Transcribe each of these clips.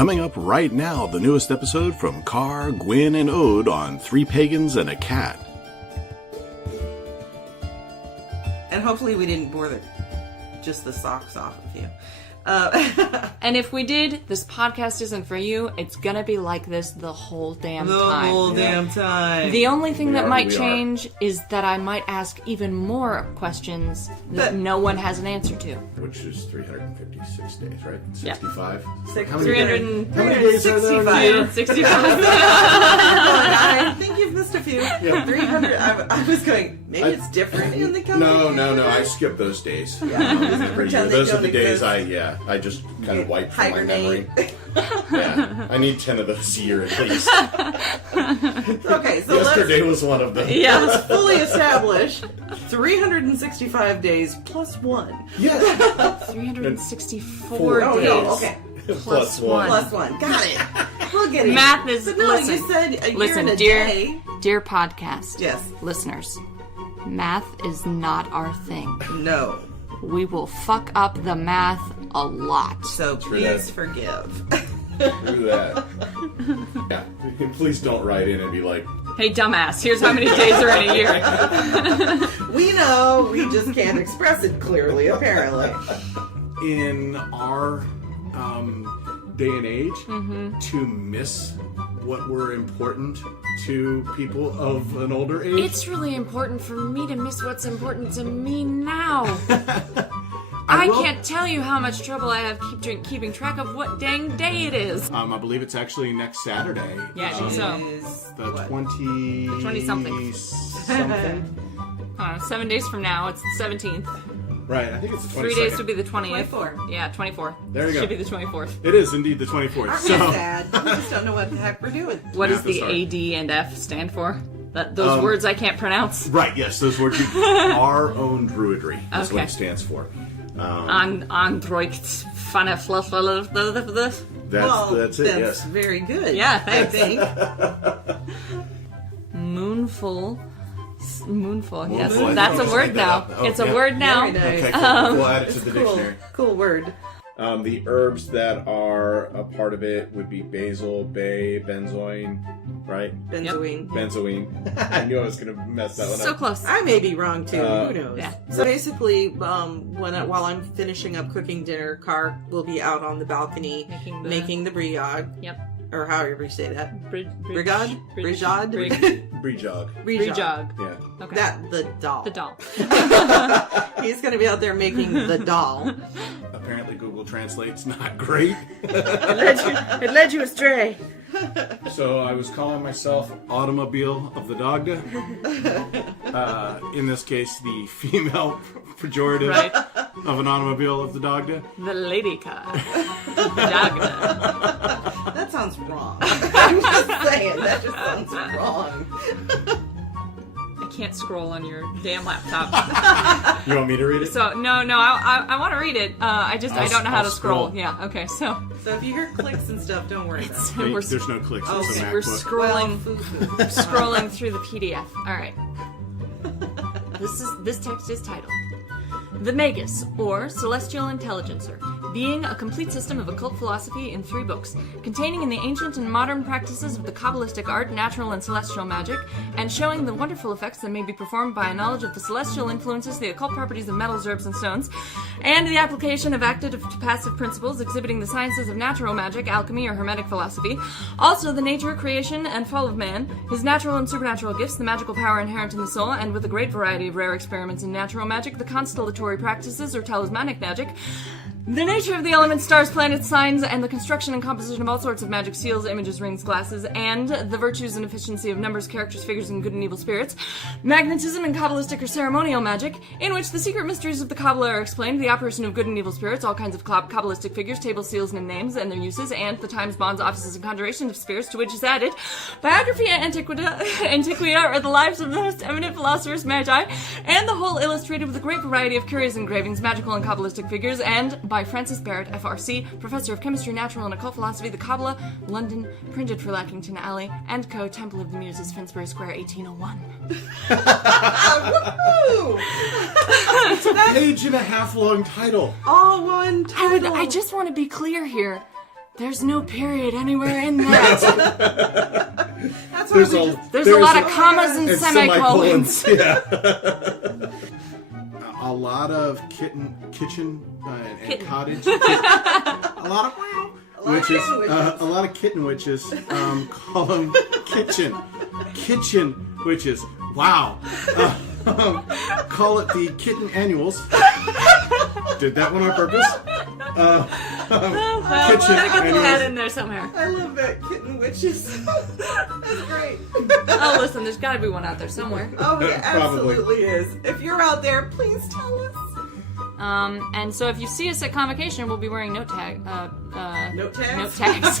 Coming up right now, the newest episode from Carr, Gwyn, and Ode on Three Pagans and a Cat. And hopefully we didn't bore just the socks off of you. And if we did, this podcast isn't for you. It's gonna be like this the whole damn time. Damn time. The only thing that might change is that I might ask even more questions that no one has an answer to. Which is 356 days, right? Yeah. 65? How many days are there in a year? 365. I think you've missed a few. Yeah. 300. I was going, maybe it's different in the company. No. I skipped those days. Yeah. Pretend they Those are don't the days exist. I just kind of wiped from my memory. Hibernate. Yeah, I need 10 of those a year at least. Okay, so Yesterday was one of them. let's fully establish 365 days plus one. Yeah. 364 Oh, days. no, okay. Plus one. Plus one. Got it. We'll get it. Math is, But no, listen, you said a year listen, and a dear, day. dear podcast Yes. listeners, math is not our thing. No. We will fuck up the math a lot. So please forgive. Do that. Yeah. Please don't write in and be like, Hey, dumbass, here's how many days are in a year. We know, we just can't express it clearly, apparently. in our day and age, to miss what were important to people of an older age. It's really important for me to miss what's important to me now. I can't tell you how much trouble I have keeping track of what dang day it is. I believe it's actually next Saturday. Yeah, I think so. Is The what? 20-something. 7 days from now, it's the 17th. Right, I think it's the 22nd. 3 days would be the 20th. 24. Yeah, 24. There you go. Should be the 24th. It is indeed the 24th. Aren't So, we sad? We just don't know what the heck we're doing. What does Math is the hard. AD and F stand for? Those words I can't pronounce. right, yes, those words. Our own druidry is what Okay. it stands for. Android That's it, yes. very good. Yeah, I thanks. think. Moonful. Moonful, yes. Moonful, I That's think a I'll word just now. make that up. Oh, It's a yeah. word now. Very nice. Okay, cool. We'll add it to It's the cool. dictionary. Cool word. The herbs that are a part of it would be basil, bay, benzoin, right? Benzoine. Benzoine. I knew I was going to mess that one So up. close. I may be wrong too. Who knows? Yeah. So basically, while I'm finishing up cooking dinner, Carr will be out on the balcony making the brigade, Yep. or however you say that. Brigade? Brigade? Brejog. Brigade. Yeah. Okay. The doll. The doll. He's going to be out there making the doll. Apparently Google Translate's not great. It led you astray. So I was calling myself Automobile of the Dogda. In this case, the female pejorative Right. of an automobile of the Dogda. The lady car. Dagda. That sounds wrong. I'm just saying, that just sounds wrong. I can't scroll on your damn laptop. You want me to read it? So, no, I want to read it. I don't know how I'll to scroll. scroll. Yeah, okay, so So if you hear clicks and stuff, don't worry about it. Hey, we're, there's no clicks. It's a we're MacBook. scrolling Foo-foo. scrolling through the PDF. All right. This text is titled The Magus, or Celestial Intelligencer, being a complete system of occult philosophy in 3 books, containing in the ancient and modern practices of the Kabbalistic art, natural and celestial magic, and showing the wonderful effects that may be performed by a knowledge of the celestial influences, the occult properties of metals, herbs, and stones, and the application of active to passive principles exhibiting the sciences of natural magic, alchemy, or hermetic philosophy, also the nature, creation, and fall of man, his natural and supernatural gifts, the magical power inherent in the soul, and with a great variety of rare experiments in natural magic, the constellatory practices, or talismanic magic, the nature of the elements, stars, planets, signs, and the construction and composition of all sorts of magic seals, images, rings, glasses, and the virtues and efficiency of numbers, characters, figures, and good and evil spirits, magnetism and Kabbalistic or ceremonial magic, in which the secret mysteries of the Kabbalah are explained, the operation of good and evil spirits, all kinds of Kabbalistic figures, tables, seals, and names, and their uses, and the times, bonds, offices, and conjurations of spirits, to which is added Biographia Antiquia, or the lives of the most eminent philosophers, magi, and the whole illustrated with a great variety of curious engravings, magical and Kabbalistic figures, and by Francis Barrett, FRC, Professor of Chemistry, Natural and Occult Philosophy, The Kabbalah, London, printed for Lackington Alley, and Co. Temple of the Muses, Finsbury Square, 1801. It's a page and a half long title. All one title. I just want to be clear here. There's no period anywhere in that. That's why There's a lot of commas and semicolons. semicolons. Yeah. A lot of kitchen and cottage. A lot of witches. A lot of kitten witches. Call them kitchen witches. Wow. Call it the kitten annuals. Did that one on purpose. Kitchen Gotta get that annuals. in there somewhere. I love that, kitten witches. That's great. Oh, listen, there's gotta be one out there somewhere. Oh, it Probably. absolutely is. If you're out there, please tell us. And so if you see us at Convocation, we'll be wearing note tags. Note tags? Note tags.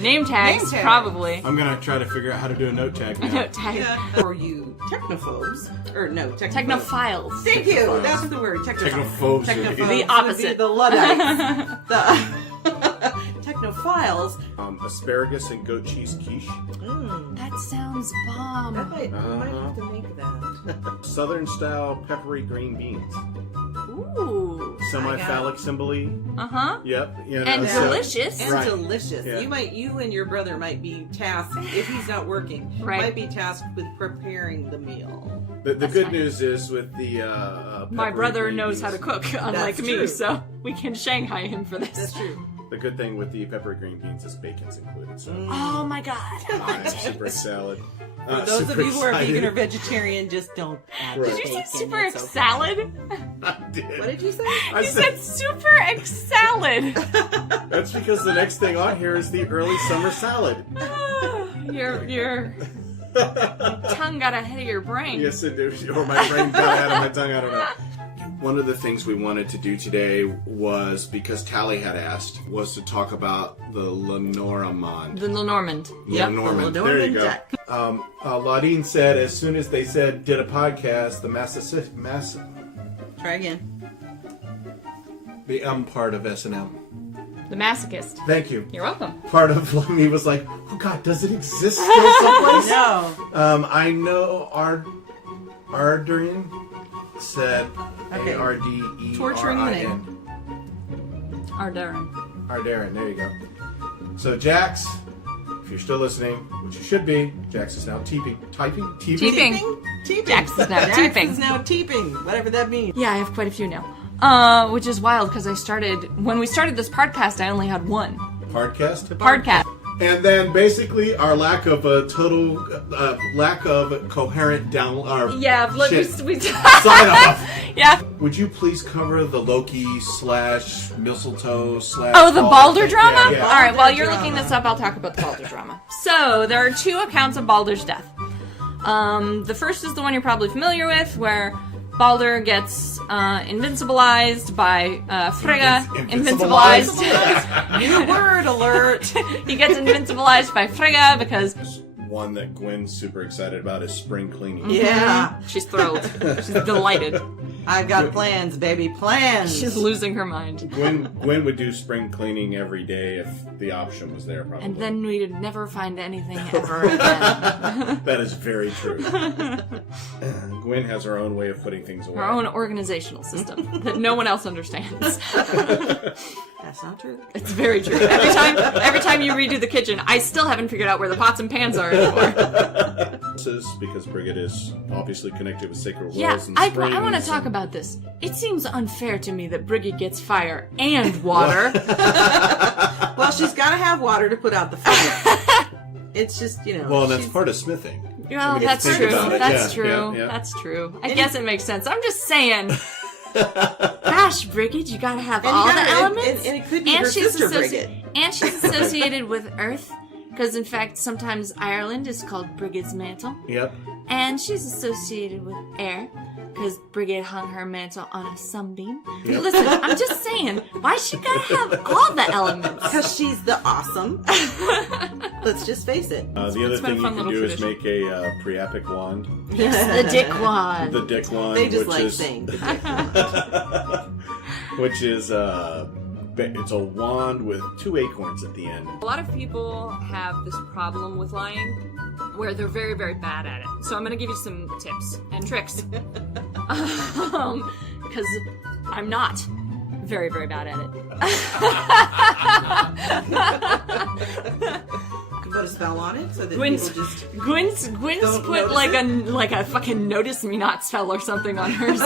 Name tags, Name tags. probably. I'm gonna try to figure out how to do a note tag now. Note tag. Yeah. Or you technophobes. Or no, Technophiles. Thank you. That's the word. Technophobes. Technophobes. The would be opposite. The Luddites. The technophiles. Asparagus and goat cheese quiche. That sounds bomb. We might have to make that. Southern style peppery green beans. Ooh. Semi-phallic symbol-y. Uh-huh. Yep. You know, And so- delicious. And Right. delicious. Yeah. You and your brother might be tasked, if he's not working, Right. might be tasked with preparing the meal. The That's good fine. news is with the My peppery brother green knows how to beans- cook, unlike That's me, true. so we can Shanghai him for That's this. true. The good thing with the peppery green beans is bacon's included. So Oh my god. super salad. For those of super you who are vegan or excited. vegetarian, just don't add Right. the Did you say bacon. super It's X okay. salad? I did. What did you say? I You said super X salad. that's because the next thing on here is the early summer salad. Your tongue got ahead of your brain. Yes, it did. Or my brain got out of my tongue. I don't know. One of the things we wanted to do today was, because Tally had asked, was to talk about the Lenormand. The Lenormand. Lenormand. the There you Lenormand go. Laudine said as soon as they said did a podcast, Try again. the part of S&M. The masochist. Thank you. You're welcome. Part of me was like, oh God, does it exist still someplace? No. I know Ardern said Okay. A-R-D-E-R-I-N. Torturing the name. Ardarin. Ardarin, there you go. So Jax, if you're still listening, which you should be, Jax is now typing. Teeping. Teeping. Jax is now Jax teeping. is now teeping. Whatever that means. Yeah, I have quite a few now. Which is wild because when we started this podcast, I only had one. Podcast. Podcast. And then basically our lack of a total lack of coherent Yeah, look, shit. we sign off. yeah. Would you please cover the Loki / mistletoe / Oh, the Balder drama? Yeah. All right, while you're drama. looking this up, I'll talk about the Balder drama. So, there are two accounts of Balder's death. The first is the one you're probably familiar with, where Balder gets invincibilized by Frigga. Invincibilized? New word alert. He gets invincibilized by Frigga because One that Gwen's super excited about is spring cleaning. Yeah. she's thrilled. She's delighted. I've got plans, baby. Plans. She's losing her mind. Gwen would do spring cleaning every day if the option was there, probably. And then we'd never find anything ever again. That is very true. Gwen has her own way of putting things away. Her own organizational system that no one else understands. That's not true. It's very true. Every time you redo the kitchen, I still haven't figured out where the pots and pans are anymore. Because Brigid is obviously connected with sacred wells Yeah, and I springs. want to talk about this. It seems unfair to me that Brigid gets fire and water. Well, she's got to have water to put out the fire. It's just, Well, that's she's- part of smithing. Well, When you that's think true. about it, That's yeah, true. yeah. That's true. I guess it makes sense. I'm just saying. Gosh, Brigid, you gotta have And you all gotta- the and- elements. and it could be her sister Brigid. And she's associated with Earth, because in fact, sometimes Ireland is called Brigid's Mantle. Yep. And she's associated with air, because Brigid hung her mantle on a sunbeam. Yep. Listen, I'm just saying, why she gotta have all the elements? Because she's the awesome. Let's just face it. The other It's been a thing you fun can little do is tradition. make a priapic wand. The dick wand. The dick wand, They just which like is saying the dick. which is it's a wand with 2 acorns at the end. A lot of people have this problem with lying where they're very, very bad at it. So I'm going to give you some tips and tricks. Because I'm not very, very bad at it. spell on it so that Gwen's people just Gwen's Don't put notice like a fucking notice me not spell or something on hers,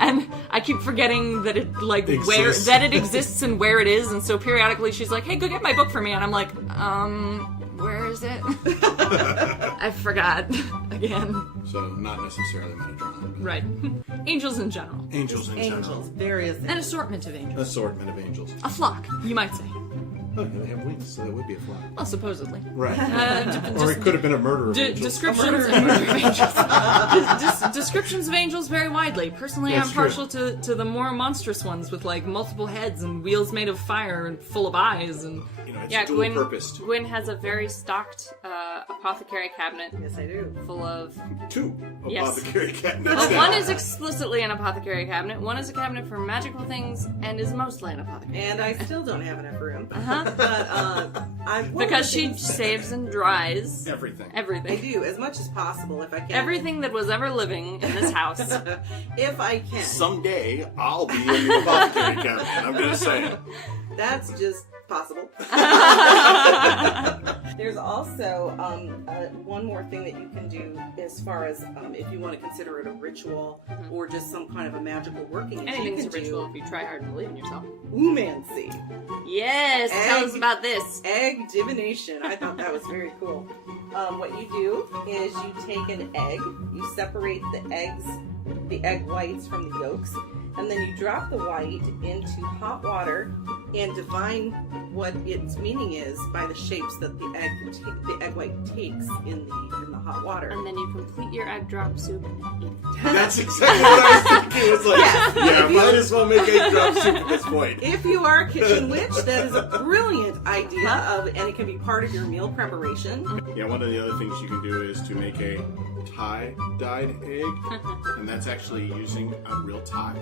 and I keep forgetting that it Exists. it exists and where it is, and so periodically she's like, "Hey, go get my book for me," and I'm like, where is it? I forgot again. So not necessarily Metatron. Right, angels in general, Angels in angels, general. various an assortment of angels, Assortment of angels. a flock, you might say. Oh, yeah, they have wings, so that would be a flock. Well, supposedly. Right. Uh, Or it could have been a murder of angels. Descriptions descriptions of angels vary widely. Personally, That's I'm partial to the more monstrous ones with like multiple heads and wheels made of fire and full of eyes and You know, it's yeah. dual-purposed. Gwen has a very stocked apothecary cabinet Yes, I do. full of. Two Yes. apothecary cabinets. Well, one is explicitly an apothecary cabinet. One is a cabinet for magical things and is mostly an apothecary. And I still don't have enough room. Uh-huh. But Because she saves and dries Everything. I everything. do as much as possible if I can. Everything that was ever living in this house. If I can. Someday, I'll be in the apothecary cabinet. I'm going to say it. That's just possible. There's also one more thing that you can do as far as if you want to consider it a ritual or just some kind of a magical working. is Anything's a you can ritual if you try hard and believe in yourself. do Oomancy. Yes, tell us Egg. about this. Egg divination. I thought that was very cool. What you do is you take an egg, you separate the egg whites from the yolks, and then you drop the white into hot water and divine what its meaning is by the shapes that the egg white takes in the hot water. And then you complete your egg drop soup and eat it. That's exactly what I was thinking. It was like, yeah, might as well make egg drop soup at this point. If you are a kitchen witch, that is a brilliant idea and it can be part of your meal preparation. Yeah, one of the other things you can do is to make a tie-dyed egg, and that's actually using a real tie,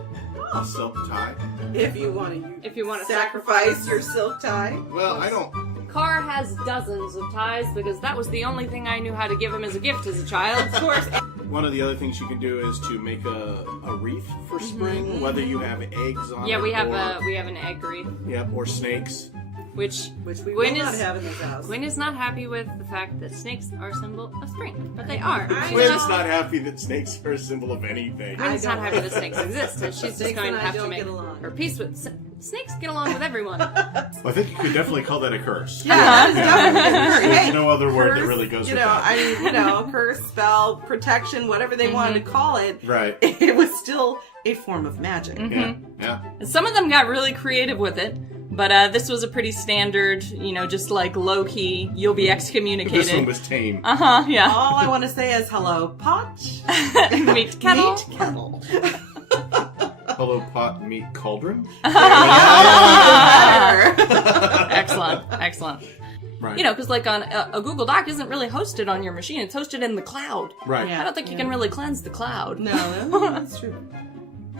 a silk tie. If you want to sacrifice your silk tie. Well, I don't. Carr has dozens of ties because that was the only thing I knew how to give him as a gift as a child. Of course, One of the other things you can do is to make a wreath for spring, whether you have eggs on Yeah, it we have or, an egg wreath, Yep, or snakes. which which we Gwen will not is- have in this house. Gwen is not happy with the fact that snakes are a symbol of spring, but they are. I Gwen's know. not happy that snakes are a symbol of anything. Gwen's I not don't. happy that snakes exist, and she's just Snakes going and to I have to don't make get along. her peace with snakes. Get along with everyone. Well, I think you could definitely call that a curse. Yeah, that is definitely There's hey, no other word that curse, really goes you with know, that. I mean, curse, spell, protection, whatever they wanted to call it. Right. It was still a form of magic. Yeah. Yeah. And some of them got really creative with it, but this was a pretty standard, just like low-key, you'll be excommunicated. This one was tame. Yeah. All I want to say is hello, pot. Meet kettle. Meet kettle. Hello, pot, meat, cauldron. Excellent. Right. Because like on a Google Doc isn't really hosted on your machine; it's hosted in the cloud. Right. Yeah. I don't think you can really cleanse the cloud. No, that's true.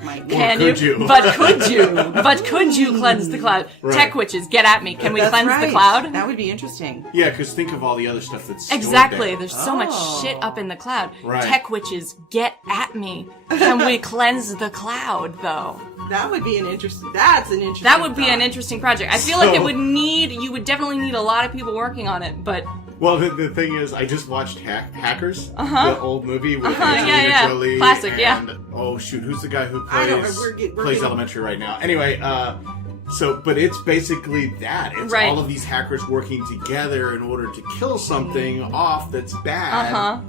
Might Can could you? But could you? But could you cleanse the cloud? Right. Tech witches, get at me. Can we That's cleanse right. the cloud? That would be interesting. Yeah, because think of all the other stuff that's stored Exactly. there. There's so much Oh. shit up in the cloud. Right. Tech witches, get at me. Can we cleanse the cloud, though? That would be an interesting. That's an interesting. That would be an thought. interesting project. I feel like So- you would definitely need a lot of people working on it, but Well, the thing is, I just watched Hackers, the old movie with Angelina yeah. Jolie. Classic, and, yeah. Oh shoot, who's the guy who I don't know, plays we're plays getting- Elementary right now? Anyway, but it's basically that. It's Right. all of these hackers working together in order to kill something off that's bad.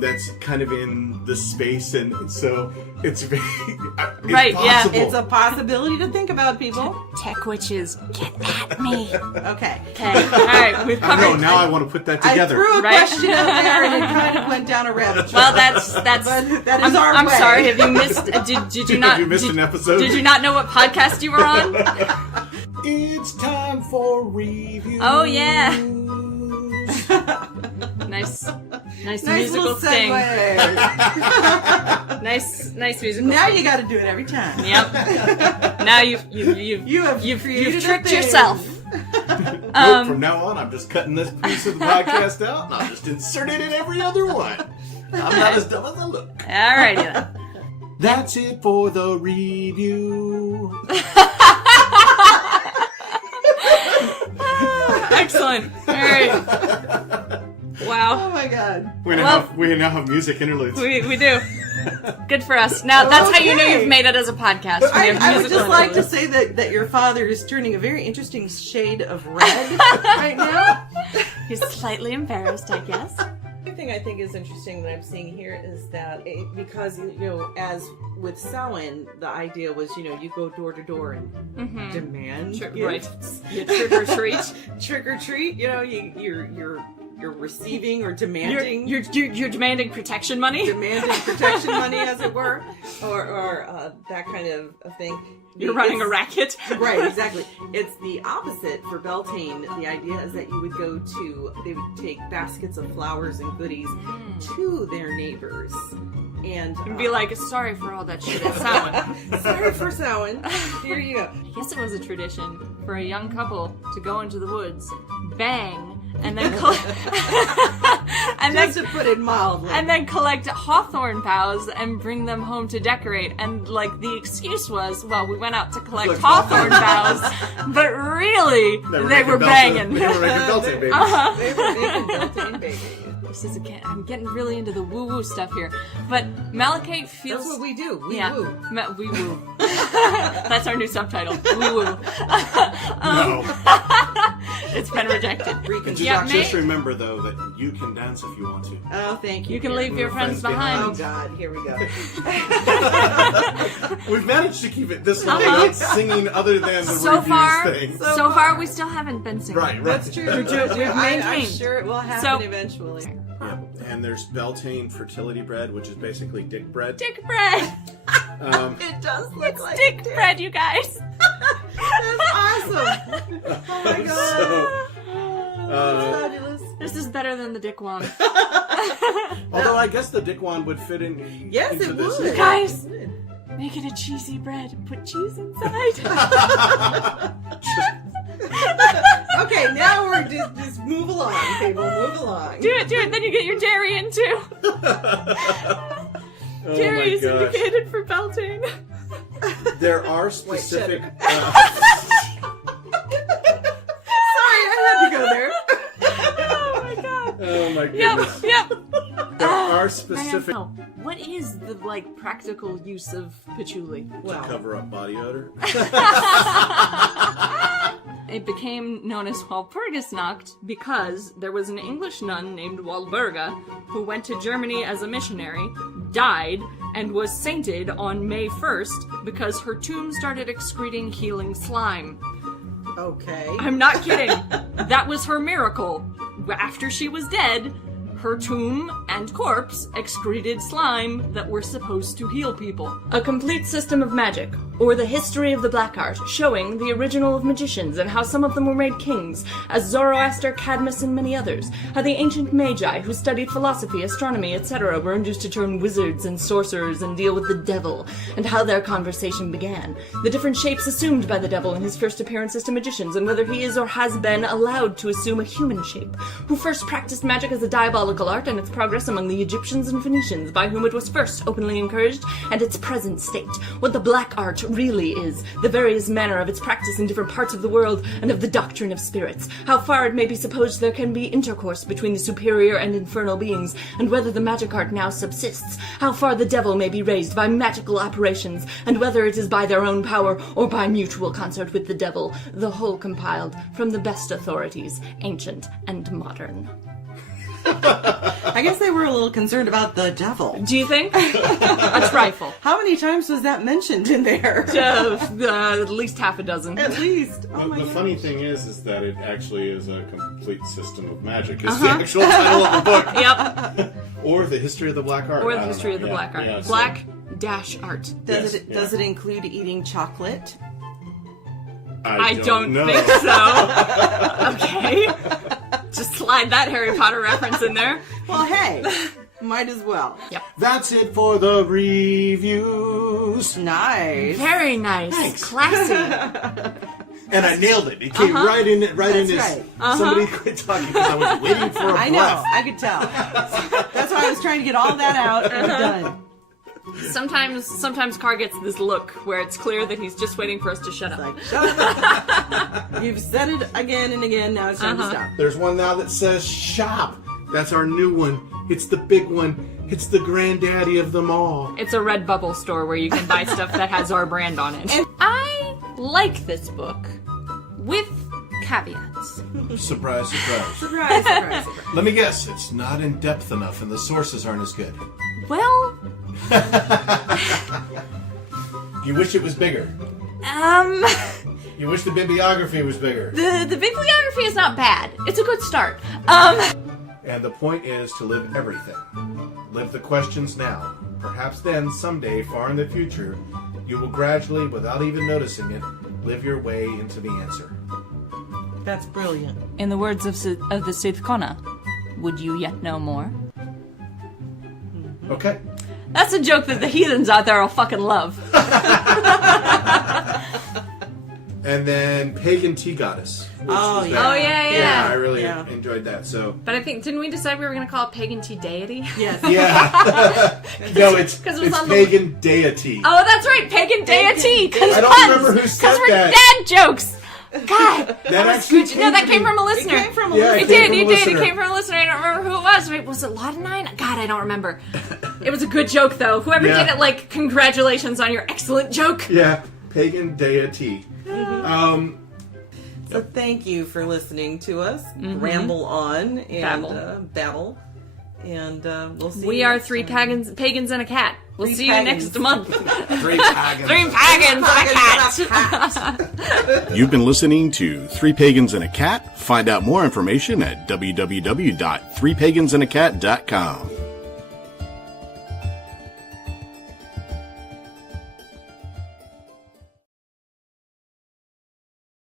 That's kind of in the space, and so it's very it's Right, yeah. possible. It's a possibility to think about, people. tech witches, get at me. Okay. Okay, alright, we've covered... No, now I want to put that together. I threw a Right? question out there and it kind of went down a rabbit trail. Well, that's... But that is I'm, our I'm way. sorry, have you missed... Did you not... Have you missed an episode? Did you not know what podcast you were on? It's time for review. Oh, yeah. Nice Nice musical little sting. segue. Nice musical Now sting. you got to do it every time. Yep. Now you've created a tricked thing. yourself. Nope, from now on, I'm just cutting this piece of the podcast out, and I'll just insert it in every other one. I'm not as dumb as I look. Alrighty then. That's it for the review. Excellent. Alright. Wow. Oh my god. We now have music interludes. We do. Good for us. Now, that's how you know you've made it as a podcast. I would just like to say that your father is turning a very interesting shade of red right now. He's slightly embarrassed, I guess. The thing I think is interesting that I'm seeing here is that because, as with Samhain, the idea was, you go door to door and demand gifts. You trick or treat. Trick or treat, you're receiving or demanding. You're demanding protection money? Demanding protection money, as it were. Or that kind of thing. You're running a racket. Right, exactly. It's the opposite for Beltane. The idea is that they would take baskets of flowers and goodies to their neighbors. And be like, sorry for all that shit at Samhain. Sorry for Samhain. Here you go. I guess it was a tradition for a young couple to go into the woods, bang, and then Just to put it mildly. And then collect hawthorn boughs and bring them home to decorate. And the excuse was, well, we went out to collect hawthorn boughs, but really they were banging. They were making Beltane babies. They were making Beltane babies. I'm getting really into the woo-woo stuff here. But Malachite feels... That's what we do. We woo. We woo. That's our new subtitle. Woo woo. No. It's been rejected. Just remember, though, that you can dance if you want to. Oh, thank you. You can leave your friends behind. Oh, God. Here we go. We've managed to keep it this long without singing other than the reviews thing. So far, we still haven't been singing. Right. That's true. We've maintained. I'm sure it will happen eventually. Yeah. And there's Beltane fertility bread, which is basically dick bread. Dick bread. It does look like dick bread, you guys. That's awesome. Oh my god. Fabulous. This is better than the dick wand. Although I guess the dick wand would fit in. Yes, into it this. would. Guys, make it a cheesy bread and put cheese inside. Okay, now we're just move along, people. Move along. Do it. Then you get your dairy in too. Dairy is indicated for Beltane. There are specific. Sorry, I had to go there. Oh my god. Oh my goodness. Yep. There are specific. What is the practical use of patchouli? To cover up body odor. It became known as Walpurgisnacht because there was an English nun named Walburga who went to Germany as a missionary, died, and was sainted on May 1st because her tomb started excreting healing slime. Okay. I'm not kidding. That was her miracle. After she was dead, her tomb and corpse excreted slime that were supposed to heal people. A complete system of magic, or the history of the black art, showing the original of magicians and how some of them were made kings, as Zoroaster, Cadmus, and many others. How the ancient magi who studied philosophy, astronomy, etc. were induced to turn wizards and sorcerers and deal with the devil, and how their conversation began. The different shapes assumed by the devil in his first appearances to magicians, and whether he is or has been allowed to assume a human shape. Who first practiced magic as a diabolical art and its progress among the Egyptians and Phoenicians, by whom it was first openly encouraged, and its present state. What the black art really is, the various manner of its practice in different parts of the world, and of the doctrine of spirits. How far it may be supposed there can be intercourse between the superior and infernal beings, and whether the magic art now subsists. How far the devil may be raised by magical operations, and whether it is by their own power or by mutual concert with the devil. The whole compiled from the best authorities, ancient and modern. I guess they were a little concerned about the devil. Do you think? A trifle. How many times was that mentioned in there? At least half a dozen. At least. Oh my The God. funny thing is that it actually is a complete system of magic. Is the actual title of the book. Yep. Or the history of the black art. Or I the don't history know. of the Yeah, black art. yeah, so- Black-art. Does Yes, it include eating chocolate? I don't know. think so. Okay. Just slide that Harry Potter reference in there. Well, hey, might as well. Yep. That's it for the reviews. Nice. Very nice. Thanks. Classy. And I nailed it. It came right in in That's his. right. Somebody quit talking because I was waiting for a I breath. know. I could tell. That's why I was trying to get all that out and done. Sometimes Carr gets this look where it's clear that he's just waiting for us to shut up. Like, shut up. You've said it again and again. Now it's time to stop. There's one now that says shop. That's our new one. It's the big one. It's the granddaddy of them all. It's a Redbubble store where you can buy stuff that has our brand on it. I like this book with caveats. Surprise, surprise. Surprise, surprise, surprise. Let me guess, it's not in depth enough and the sources aren't as good. Well, You wish it was bigger. You wish the bibliography was bigger. the bibliography is not bad. It's a good start. And the point is to live everything. Live the questions now. Perhaps then, someday, far in the future, you will gradually, without even noticing it, live your way into the answer. That's brilliant. In the words of the Sooth Kona, would you yet know more? Okay. That's a joke that the heathens out there will fucking love. And then Pagan Tea Goddess. Which Oh, was yeah. that. Oh, yeah. Yeah, I really Yeah. enjoyed that. So, But I think, didn't we decide we were going to call it Pagan Tea Deity? Yes. yeah. No, it's 'Cause it was on the- Pagan Deity. Oh, that's right, Pagan Deity. Pagan- I don't remember who said Because we're that. dad jokes. God. That actually No, that to came me. from a listener. It came from a Yeah, listener. It did. from a It listener. came from a listener. I don't remember who it was. Wait, was it Laudanine? God, I don't remember. It was a good joke, though. Whoever Yeah. did it, like, congratulations on your excellent joke. Yeah, Pagan Deity. So thank you for listening to us ramble on and babble. And we'll see. We you are next three time. pagans and a cat. We'll Three see you pagans. next month. 3 pagans. 3 pagans and a cat. You've been listening to Three Pagans and a Cat. Find out more information at www.threepagansandacat.com.